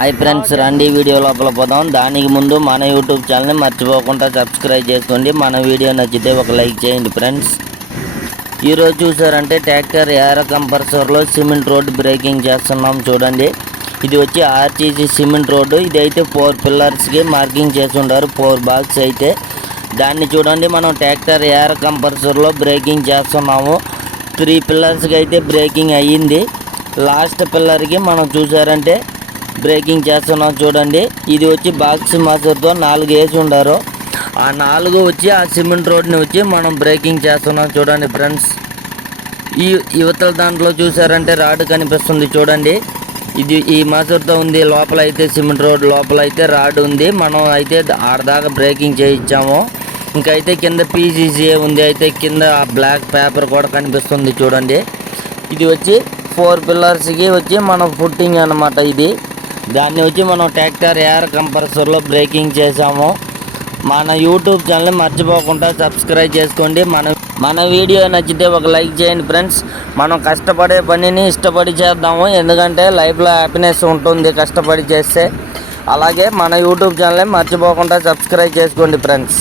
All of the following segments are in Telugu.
హాయ్ ఫ్రెండ్స్, రండి వీడియో లోపల పోదాం. దానికి ముందు మన యూట్యూబ్ ఛానల్ని మర్చిపోకుండా సబ్స్క్రైబ్ చేసుకోండి. మన వీడియో నచ్చితే ఒక లైక్ చేయండి ఫ్రెండ్స్. ఈరోజు చూసారంటే ట్రాక్టర్ ఏర కంపల్సర్లో సిమెంట్ రోడ్డు బ్రేకింగ్ చేస్తున్నాం. చూడండి, ఇది వచ్చి ఆర్టీసీ సిమెంట్ రోడ్డు. ఇది అయితే 4 పిల్లర్స్కి మార్కింగ్ చేసి ఉంటారు, 4 బాక్స్ అయితే. దాన్ని చూడండి, మనం ట్రాక్టర్ ఏర కంపల్సర్లో బ్రేకింగ్ చేస్తున్నాము. 3 పిల్లర్స్కి అయితే బ్రేకింగ్ అయ్యింది. లాస్ట్ పిల్లర్కి మనం చూసారంటే బ్రేకింగ్ చేస్తున్నాం. చూడండి, ఇది వచ్చి బాక్స్ మసూర్తో 4 వేసి ఉండారు. ఆ 4 వచ్చి ఆ సిమెంట్ రోడ్ని వచ్చి మనం బ్రేకింగ్ చేస్తున్నాం. చూడండి ఫ్రెండ్స్, ఈ యువతల దాంట్లో చూసారంటే రాడ్ కనిపిస్తుంది. చూడండి, ఇది ఈ మసూర్తో ఉంది. లోపల అయితే సిమెంట్ రోడ్ లోపల అయితే రాడ్ ఉంది. మనం అయితే ఆడదాకా బ్రేకింగ్ చేయించాము. ఇంకైతే కింద పీసీసీఏ ఉంది. అయితే కింద ఆ బ్లాక్ పేపర్ కూడా కనిపిస్తుంది. చూడండి, ఇది వచ్చి 4 పిల్లర్స్కి వచ్చి మనం ఫుట్టింగ్ అన్నమాట. ఇది దాన్ని వచ్చి మనం ట్రాక్టర్ ఏర్ కంప్రెసర్లో బ్రేకింగ్ చేసాము. మన యూట్యూబ్ ఛానల్ని మర్చిపోకుండా సబ్స్క్రైబ్ చేసుకోండి. మన వీడియో నచ్చితే ఒక లైక్ చేయండి ఫ్రెండ్స్. మనం కష్టపడే పనిని ఇష్టపడి చేద్దాము, ఎందుకంటే లైఫ్లో హ్యాపీనెస్ ఉంటుంది కష్టపడి చేస్తే. అలాగే మన యూట్యూబ్ ఛానల్ని మర్చిపోకుండా సబ్స్క్రైబ్ చేసుకోండి ఫ్రెండ్స్.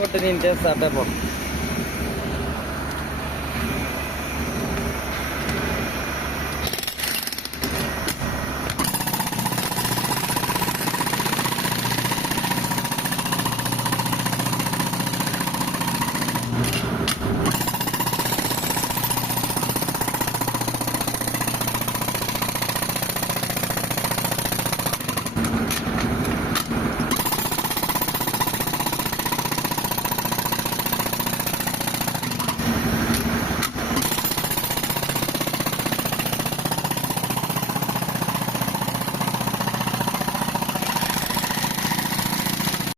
కొట్టి నేను తెస్తా అట్టే పో